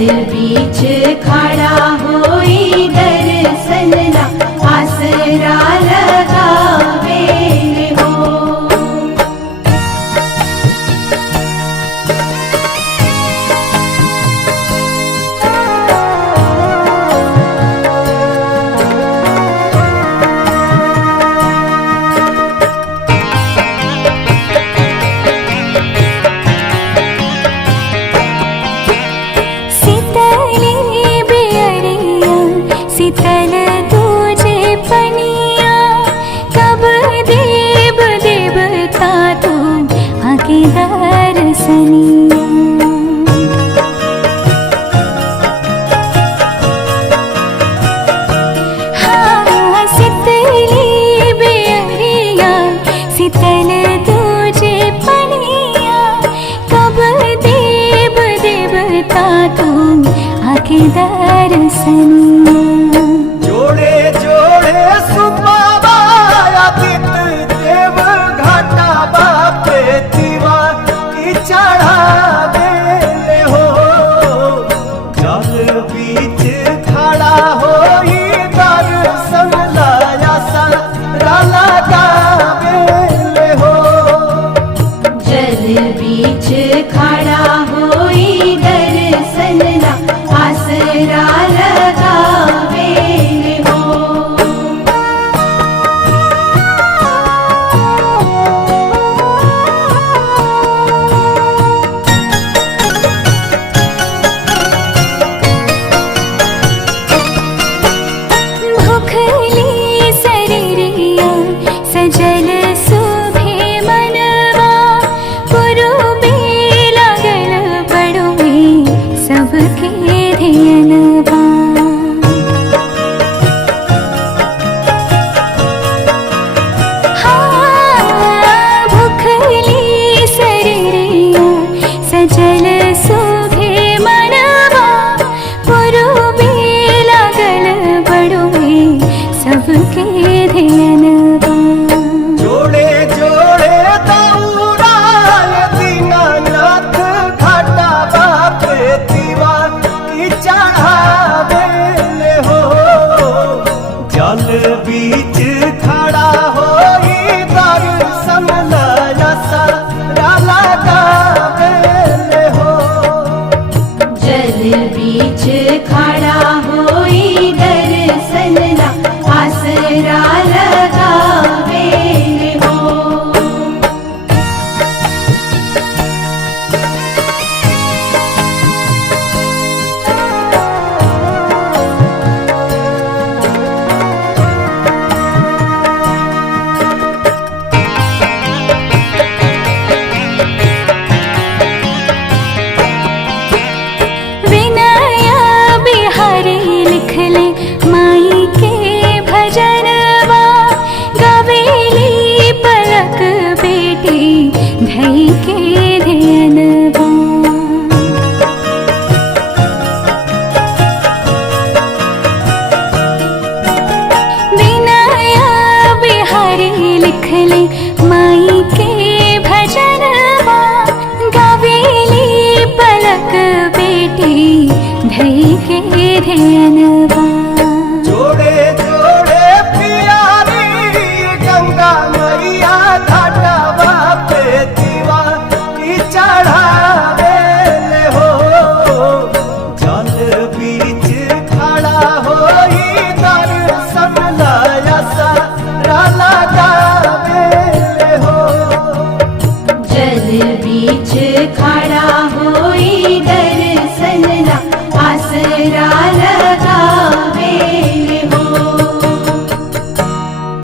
बीच खड़ा होई दर्शन ला आसरा लगावे हो। शीतल तुझे पनिया कब देव देवता तुम आके दर्शनिया। हाँ शीतली बेअरिया शीतल तुझे पनिया कब देव देवता तुम आके दर्शनिया। बीच खड़ा होई दर्शन ला आसरा लगावे हो। भूखली शरीरिया सजल सबके ध्यानवा। हाँ भूखली शरीरिया सजल शोभे मनवा पुरुबे लागल बड़ुए सबके ध्यानवा। बीच खड़ा होई दर्शन ला आसरा लगावे हो। जल बीच खड़ा होई दर्शन ला आसरा लगावे हो। माई के भजनवा गवेली पलक बेटी धई के ध्यानवा। विनया बिहारी लिखले माई के भजनवा गवेली पलक बेटी धई के ध्यानवा। जोड़े जोड़े प्यारी गंगा मैया घाटवा पे दीवा की चढ़ावे हो। जल बीच खड़ा होई दर्शन ला आसरा लगावे हो। जल बीच खड़ा